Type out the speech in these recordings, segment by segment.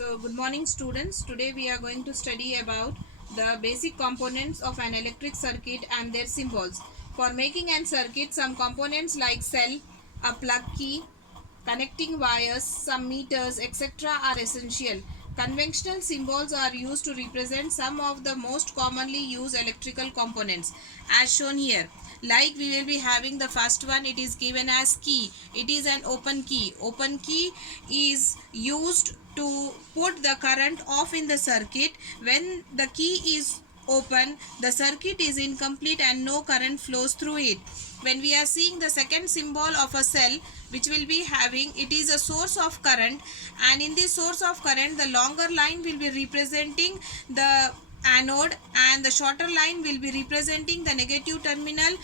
So good morning students. Today we are going to study about the basic components of an electric circuit and their symbols. For making an circuit, some components like cell, a plug key, connecting wires, some meters, etc. are essential. Conventional symbols are used to represent some of the most commonly used electrical components as shown here. Like we will be having the first one, it is given as key. It is an open key. Open key is used to put the current off in the circuit. When the key is open, the circuit is incomplete and no current flows through it. When we are seeing the second symbol of a cell, which will be having, it is a source of current, and in this source of current the longer line will be representing the anode and the shorter line will be representing the negative terminal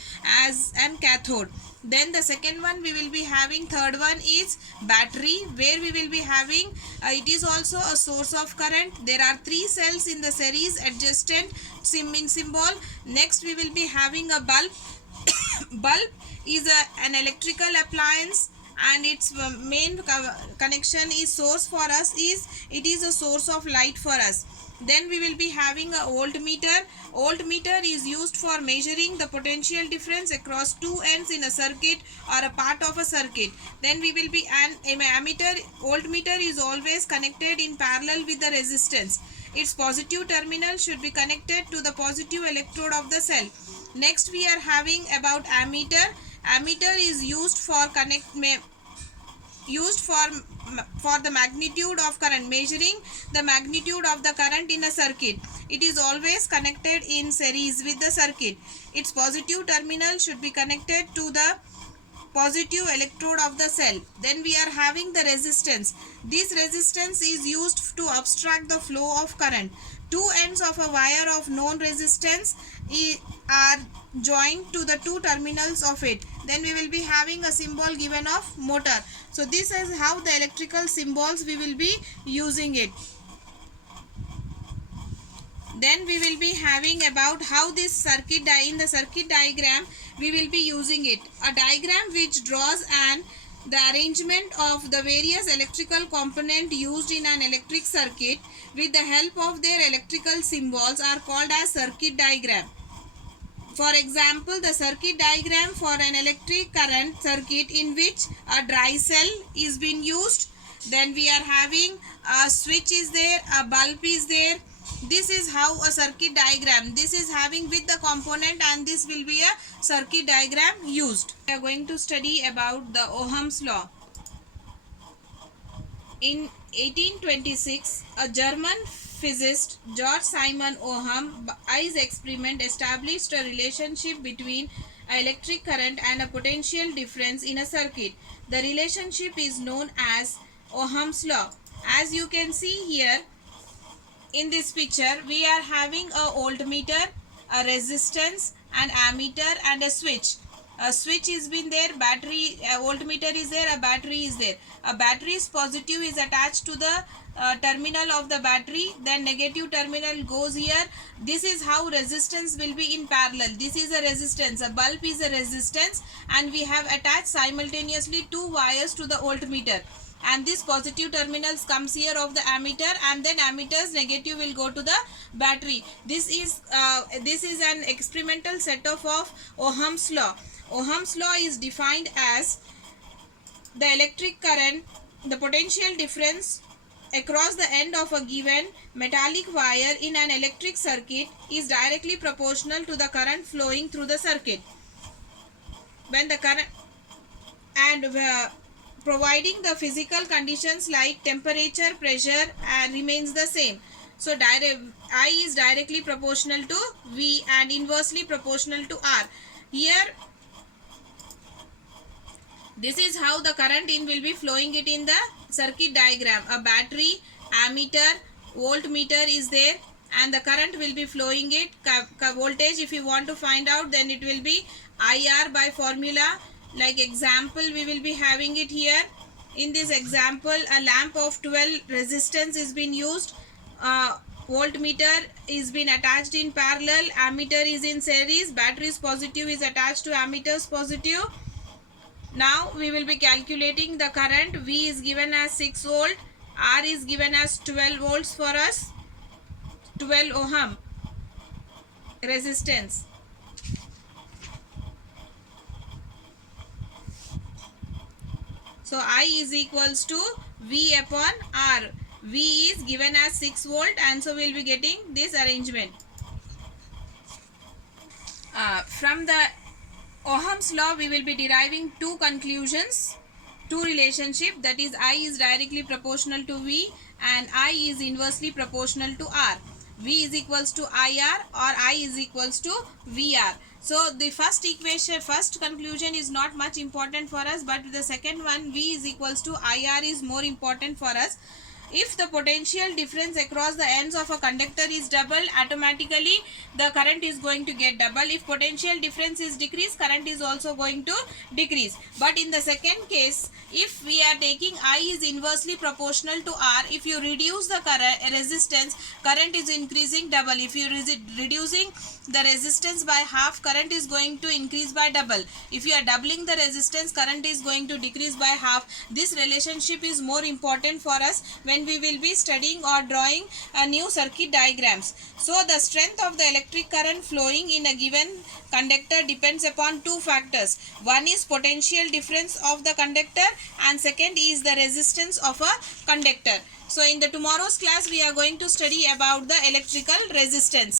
as an cathode. Then the second one we will be having, third one is battery, where we will be having it is also a source of current. There are three cells in the series adjacent symbol. Next we will be having a bulb. Bulb is an electrical appliance, and its main connection is source for us is it is a source of light for us. Then we will be having a voltmeter. Voltmeter is used for measuring the potential difference across two ends in a circuit or a part of a circuit. Then we will be an ammeter. Voltmeter is always connected in parallel with the resistance. Its positive terminal should be connected to the positive electrode of the cell. Next we are having about ammeter. Ammeter is used for the magnitude of current, measuring the magnitude of the current in a circuit. It is always connected in series with the circuit. Its positive terminal should be connected to the positive electrode of the cell. Then we are having the resistance. This resistance is used to obstruct the flow of current. Two ends of a wire of known resistance are joined to the two terminals of it. Then we will be having a symbol given of motor. So this is how the electrical symbols we will be using it. Then we will be having about how this circuit in the circuit diagram we will be using it. A diagram which draws the arrangement of the various electrical component used in an electric circuit with the help of their electrical symbols are called as circuit diagram. For example, the circuit diagram for an electric current circuit in which a dry cell is being used. Then we are having a switch is there, a bulb is there. This is how a circuit diagram, this is having with the component, and this will be a circuit diagram used. We are going to study about the Ohm's law. In 1826, a German physicist George Simon Ohm by his experiment established a relationship between an electric current and a potential difference in a circuit. The relationship is known as Ohm's law. As you can see here in this picture, we are having a voltmeter, a resistance, an ammeter, and a switch. A switch is been there, battery, a voltmeter is there, a battery is there. A battery's positive is attached to the terminal of the battery, then negative terminal goes here. This is how resistance will be in parallel. This is a resistance, a bulb is a resistance, and we have attached simultaneously two wires to the voltmeter, and this positive terminals comes here of the ammeter, and then ammeter's negative will go to the battery. This is an experimental setup of Ohm's law. Ohm's law is defined as the electric current, the potential difference across the end of a given metallic wire in an electric circuit is directly proportional to the current flowing through the circuit. When the current providing the physical conditions like temperature, pressure remains the same. So I is directly proportional to V and inversely proportional to R. Here this is how the current in will be flowing it in the circuit diagram. A battery, ammeter, voltmeter is there, and the current will be flowing it. Voltage if you want to find out, then it will be IR by formula. Like example, we will be having it here. In this example, a lamp of 12 resistance is being used. Voltmeter is being attached in parallel. Ammeter is in series. Battery's positive is attached to ammeter's positive. Now we will be calculating the current. V is given as 6 volt. R is given as 12 volts for us, 12 ohm resistance. So I is equals to V upon R. V is given as 6 volt, and so we will be getting this arrangement. From the Ohm's law, we will be deriving two conclusions, two relationship, that is I is directly proportional to V and I is inversely proportional to R. V is equals to IR or I is equals to VR. So the first equation, first conclusion is not much important for us, but the second one, V is equals to IR, is more important for us. If the potential difference across the ends of a conductor is double, automatically the current is going to get double. If potential difference is decreased, current is also going to decrease. But in the second case, if we are taking I is inversely proportional to R, if you reduce the resistance, current is increasing double. If you reducing the resistance by half, current is going to increase by double. If you are doubling the resistance, current is going to decrease by half. This relationship is more important for us when we will be studying or drawing a new circuit diagrams. So the strength of the electric current flowing in a given conductor depends upon two factors. One is potential difference of the conductor, and second is the resistance of a conductor. So in the tomorrow's class, we are going to study about the electrical resistance.